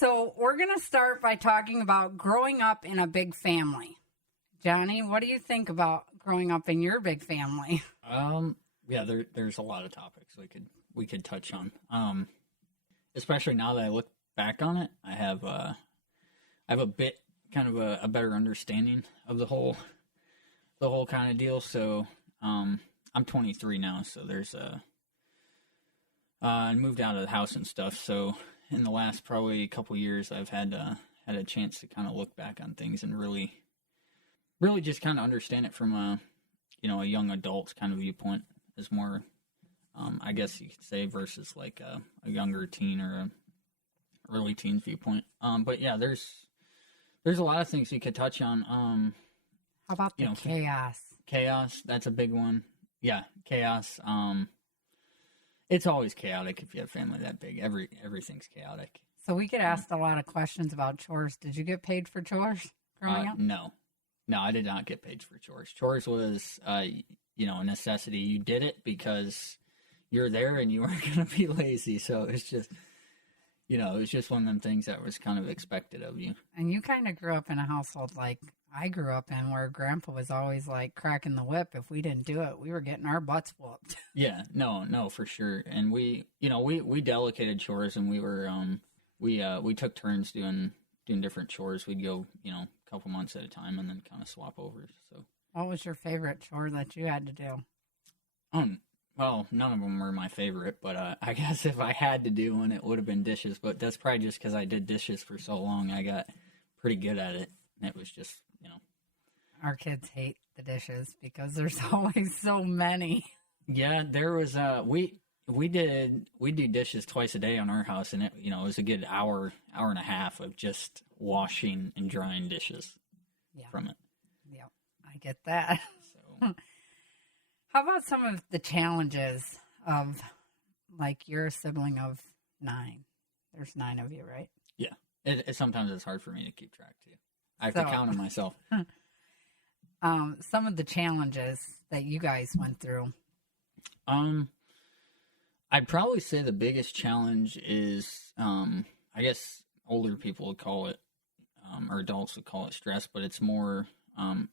So we're going to start by talking about growing up in a big family. Johnny, what do you think about growing up in your big family? Yeah, there's a lot of topics we could touch on. Especially now that I look back on it, I have a bit kind of a better understanding of the whole kind of deal. So I'm 23 now, so there's I moved out of the house and stuff. So in the last probably couple years, I've had a chance to kind of look back on things and really just kind of understand it from a young adult's kind of viewpoint. Is more, I guess you could say, versus like a younger teen or a early teen viewpoint. But yeah, there's a lot of things you could touch on. How about the chaos? Chaos, that's a big one. Yeah, chaos. It's always chaotic if you have family that big. Everything's chaotic. So we get asked a lot of questions about chores. Did you get paid for chores growing up? No, I did not get paid for chores. Chores was, a necessity. You did it because you're there and you weren't going to be lazy. So it's just, it was just one of them things that was kind of expected of you. And you kind of grew up in a household like I grew up in, where Grandpa was always like cracking the whip. If we didn't do it, we were getting our butts whooped. Yeah, no, for sure. And we delegated chores, and we were, we took turns doing different chores. We'd go, a couple months at a time and then kind of swap over. So what was your favorite chore that you had to do? Well, none of them were my favorite, but I guess if I had to do one, it would have been dishes. But that's probably just because I did dishes for so long. I got pretty good at it. And it was just, Our kids hate the dishes because there's always so many. Yeah, there was, we do dishes twice a day on our house, and it was a good hour and a half of just washing and drying dishes from it. Yeah, I get that. So. How about some of the challenges of, like, you're a sibling of 9. There's 9 of you, right? Yeah. Sometimes it's hard for me to keep track, too. I have to count on myself. Some of the challenges that you guys went through. I'd probably say the biggest challenge is, I guess older people would call it, or adults would call it stress, but it's more, and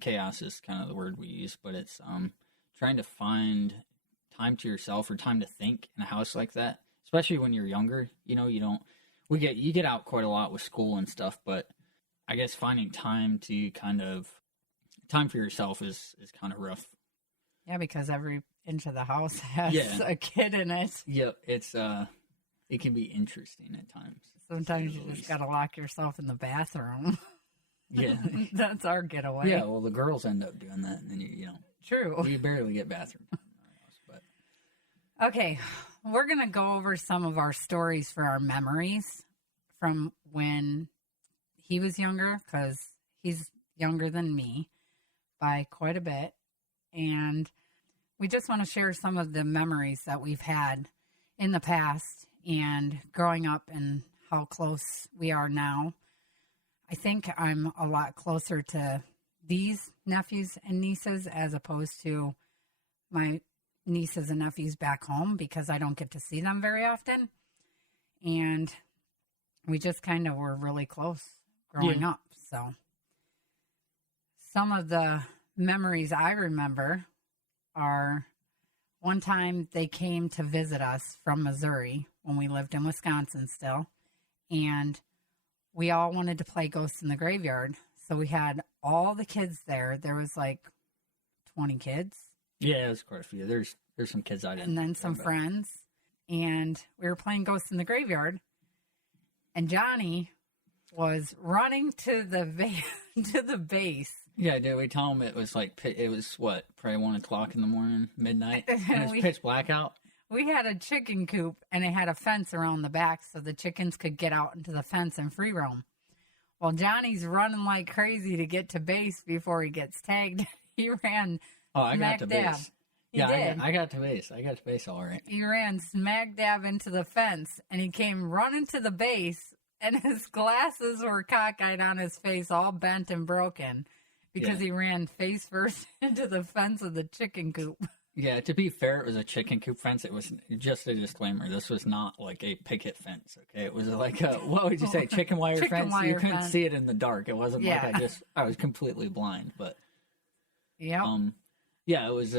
chaos is kind of the word we use, but it's trying to find time to yourself or time to think in a house like that, especially when you're younger. You get out quite a lot with school and stuff, but I guess finding time for yourself is kind of rough. Yeah, because every inch of the house has a kid in it. Yep, it can be interesting at times. Sometimes you just got to lock yourself in the bathroom. Yeah. That's our getaway. Yeah, well, the girls end up doing that, and then True. You barely get bathroom time in our house, but. Okay, we're going to go over some of our stories for our memories from when he was younger, because he's younger than me by quite a bit, and we just want to share some of the memories that we've had in the past and growing up and how close we are now. I think I'm a lot closer to these nephews and nieces as opposed to my nieces and nephews back home, because I don't get to see them very often. And we just kind of were really close growing up. So some of the memories I remember are one time they came to visit us from Missouri when we lived in Wisconsin still, and we all wanted to play Ghosts in the Graveyard. So we had all the kids there. There was like 20 kids. Yeah, it was quite a few. There's some kids I didn't. And then some friends. And we were playing Ghosts in the Graveyard. And Johnny was running to the base. Yeah, did we tell him it was probably 1 o'clock in the morning, midnight? And it was pitch black out. We had a chicken coop, and it had a fence around the back so the chickens could get out into the fence and free roam. Well, Johnny's running like crazy to get to base before he gets tagged. He ran I got to base. He did. I got to base. I got to base all right. He ran smack dab into the fence, and he came running to the base, and his glasses were cockeyed on his face, all bent and broken, because he ran face first into the fence of the chicken coop. Yeah, to be fair, it was a chicken coop fence. It was just a disclaimer. This was not like a picket fence, okay? It was like a, what would you say, chicken wire Chicken fence? wire You couldn't fence. see it in the dark. It wasn't Yeah. like I was completely blind, but Yep. yeah, it was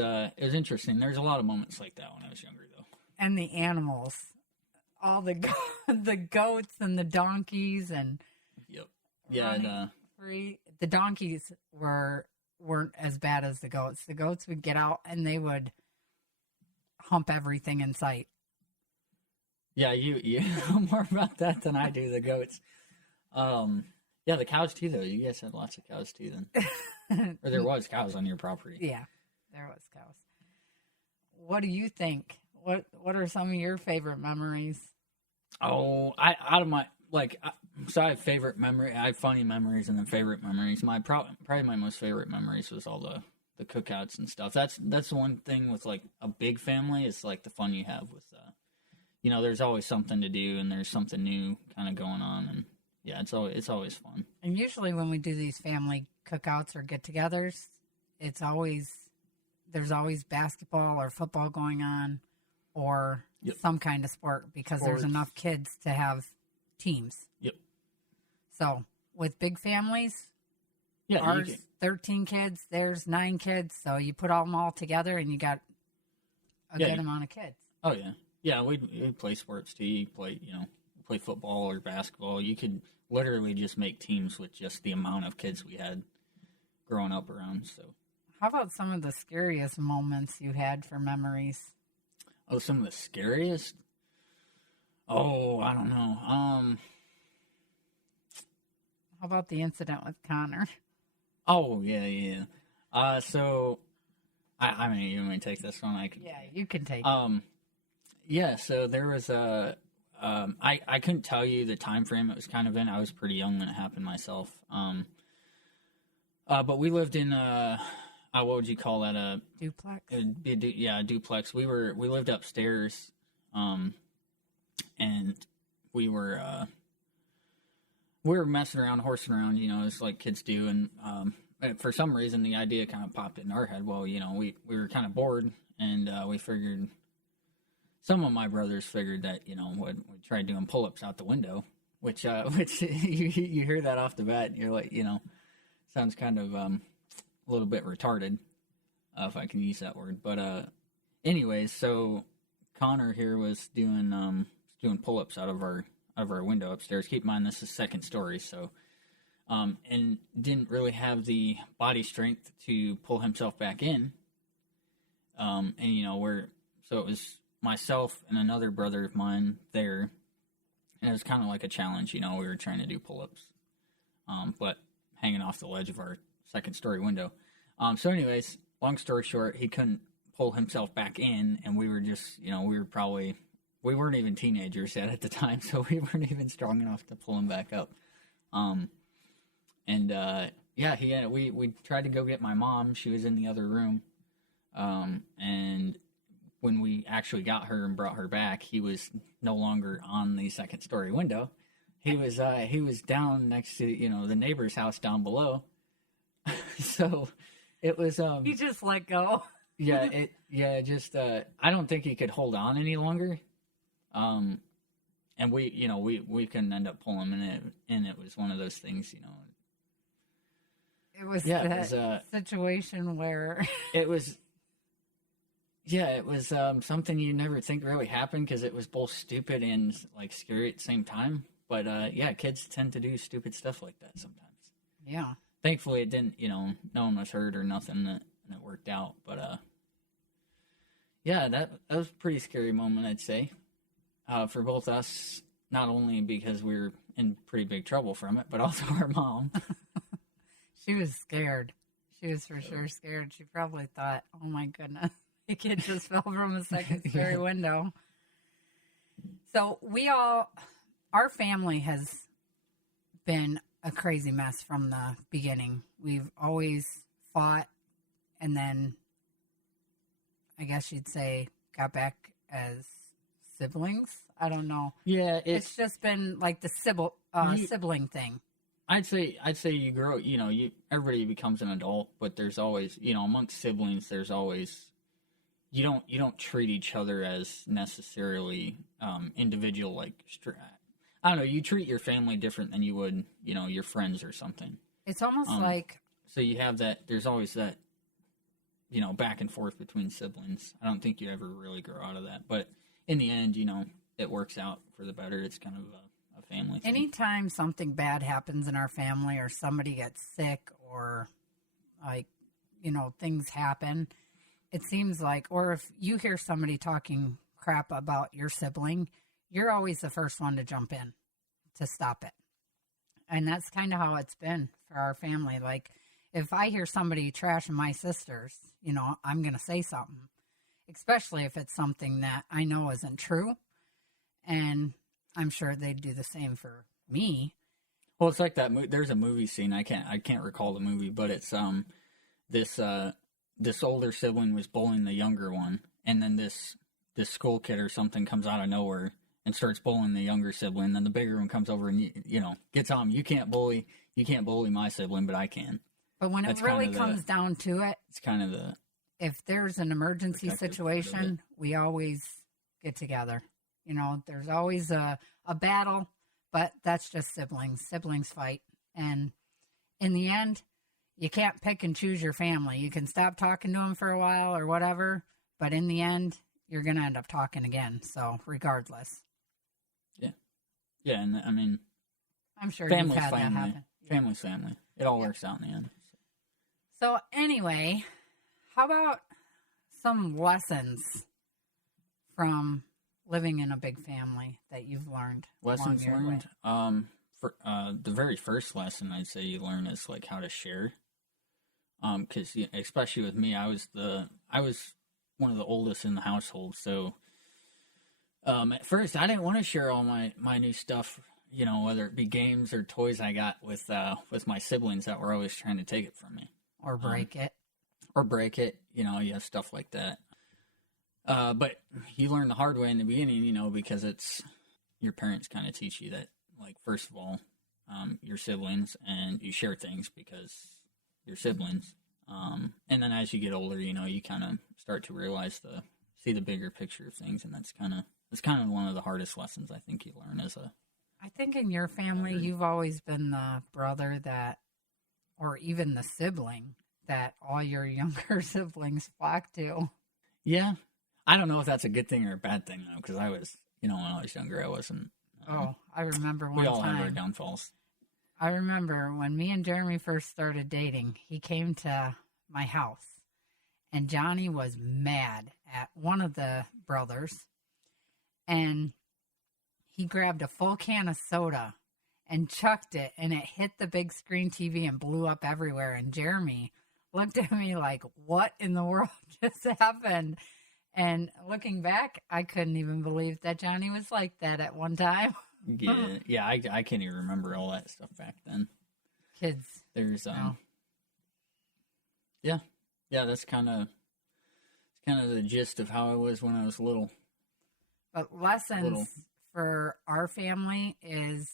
interesting. There's a lot of moments like that when I was younger, though. And the animals, all the the goats and the donkeys and Yep. Yeah, and, free. The donkeys weren't as bad as the goats. The goats would get out and they would hump everything in sight. yeah, you know more about that than I do. The goats. Yeah, the cows too, though. You guys had lots of cows too, then, or there was cows on your property. Yeah, there was cows. What do you think? What are some of your favorite memories? Oh, so I have favorite memory. I have funny memories and then favorite memories. Probably my most favorite memories was all the cookouts and stuff. That's the one thing with like a big family is like the fun you have with, there's always something to do and there's something new kind of going on, and yeah, it's always fun. And usually when we do these family cookouts or get-togethers, there's always basketball or football going on, or some kind of sport, because there's enough kids to have teams. Yep. So with big families, yeah, ours 13 kids, there's 9 kids, so you put them all together and you got a good amount of kids. Oh yeah, yeah. We play sports too. You play football or basketball. You could literally just make teams with just the amount of kids we had growing up around. So, how about some of the scariest moments you had for memories? Oh, some of the scariest? Oh, I don't know. How about the incident with Connor? Oh, yeah. So, I mean, you want me to take this one? Yeah, you can take it. Yeah, so there was I couldn't tell you the time frame it was kind of in. I was pretty young when it happened myself. But we lived in what would you call that? A duplex. A duplex. We lived upstairs, and we were messing around, horsing around, as like kids do, and for some reason the idea kind of popped in our head. Well, we were kind of bored, and we figured. Some of my brothers figured that we'd try doing pull-ups out the window, which you hear that off the bat, and you're like, sounds kind of a little bit retarded, if I can use that word. But anyways, so Connor here was doing pull-ups out of our window upstairs. Keep in mind this is second story, so and didn't really have the body strength to pull himself back in. And so it was myself and another brother of mine there, and it was kind of like a challenge. We were trying to do pull-ups, but hanging off the ledge of our second story window. So anyways, long story short, he couldn't pull himself back in, and we were just, we weren't even teenagers yet at the time, so we weren't even strong enough to pull him back up. We tried to go get my mom. She was in the other room, and when we actually got her and brought her back, he was no longer on the second story window. He was down next to the neighbor's house down below. So it was he just let go. I don't think he could hold on any longer. And we couldn't end up pulling him, and it was one of those things. It was that situation where it was. Yeah, it was something you never think really happened, because it was both stupid and like scary at the same time. But kids tend to do stupid stuff like that sometimes. Yeah. Thankfully, it didn't. No one was hurt or nothing, and it worked out. But that was a pretty scary moment, I'd say, for both us. Not only because we were in pretty big trouble from it, but also our mom. She was scared. She was for sure scared. She probably thought, "Oh my goodness." The kid just fell from a second story window. So our family has been a crazy mess from the beginning. We've always fought, and then I guess you'd say got back as siblings. I don't know. Yeah, it's just been like the sibling thing. I'd say you grow. Everybody becomes an adult, but there's always amongst siblings there's always you don't treat each other as necessarily individual, like, I don't know, you treat your family different than you would, your friends or something. It's almost like... So you have that, there's always that, back and forth between siblings. I don't think you ever really grow out of that. But in the end, it works out for the better. It's kind of a family thing. Anytime something bad happens in our family or somebody gets sick or, like, things happen, it seems like, or if you hear somebody talking crap about your sibling, you're always the first one to jump in to stop it. And that's kind of how it's been for our family. Like, if I hear somebody trashing my sisters, I'm going to say something, especially if it's something that I know isn't true. And I'm sure they'd do the same for me. Well, it's like that. There's a movie scene. I can't recall the movie, but it's this older sibling was bullying the younger one, and then this school kid or something comes out of nowhere and starts bullying the younger sibling. Then the bigger one comes over and gets on him. You can't bully my sibling, but I can. But when it really comes down to it, it's kind of if there's an emergency situation, we always get together. There's always a battle, but that's just siblings. Siblings fight. And in the end, you can't pick and choose your family. You can stop talking to them for a while or whatever, but in the end, you're going to end up talking again. So regardless. Yeah. Yeah, and I mean, I'm sure you've had that happen. Family's family. It all works out in the end. So anyway, how about some lessons from living in a big family that you've learned? Lessons learned? For the very first lesson I'd say you learn is like how to share. Because especially with me, I was one of the oldest in the household, so at first I didn't want to share all my new stuff, whether it be games or toys I got with my siblings that were always trying to take it from me. Or break it. You have stuff like that. But you learn the hard way in the beginning, because it's your parents kind of teach you that, like, first of all, your siblings, and you share things because you're siblings. And then as you get older, you kind of start to realize see the bigger picture of things, and that's kind of one of the hardest lessons I think you learn I think in your family, you've always been the brother or even the sibling that all your younger siblings flock to. Yeah. I don't know if that's a good thing or a bad thing, though, because I was, when I was younger, I wasn't. I remember one time. We all have our downfalls. I remember when me and Jeremy first started dating, he came to my house, and Johnny was mad at one of the brothers, and he grabbed a full can of soda and chucked it, and it hit the big screen TV and blew up everywhere. And Jeremy looked at me like, what in the world just happened? And looking back, I couldn't even believe that Johnny was like that at one time. Yeah, I can't even remember all that stuff back then. Kids. There's yeah, that's kind of the gist of how I was when I was little. But lessons for our family is,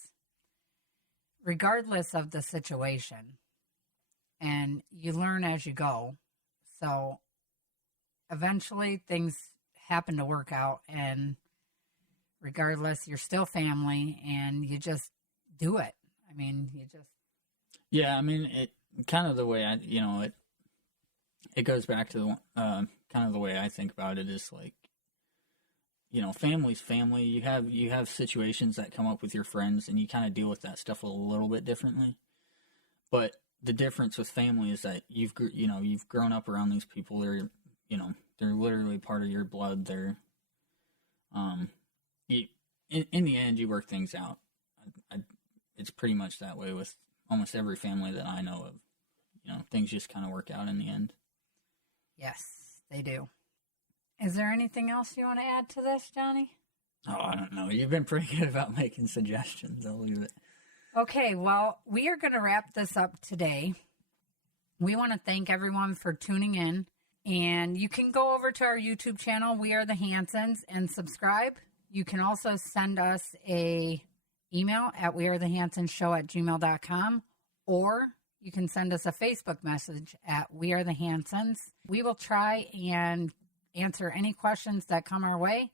regardless of the situation, and you learn as you go. So eventually things happen to work out, and regardless, you're still family, and you just do it. I mean, Yeah, I mean, it kind of the way it goes back to kind of the way I think about it is like, family's family. You have situations that come up with your friends, and you kind of deal with that stuff a little bit differently. But the difference with family is that you've grown up around these people. They're literally part of your blood. They're in the end, you work things out. It's pretty much that way with almost every family that I know of. Things just kind of work out in the end. Yes, they do. Is there anything else you want to add to this, Johnny? Oh, I don't know. You've been pretty good about making suggestions. I'll leave it. Okay, well, we are going to wrap this up today. We want to thank everyone for tuning in. And you can go over to our YouTube channel, We Are the Hansons, and subscribe. You can also send us a email at wearethehansonshow@gmail.com, or you can send us a Facebook message at We Are the Hansons. We will try and answer any questions that come our way.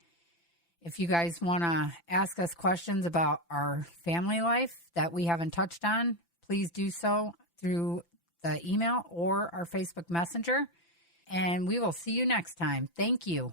If you guys want to ask us questions about our family life that we haven't touched on, please do so through the email or our Facebook Messenger. And we will see you next time. Thank you.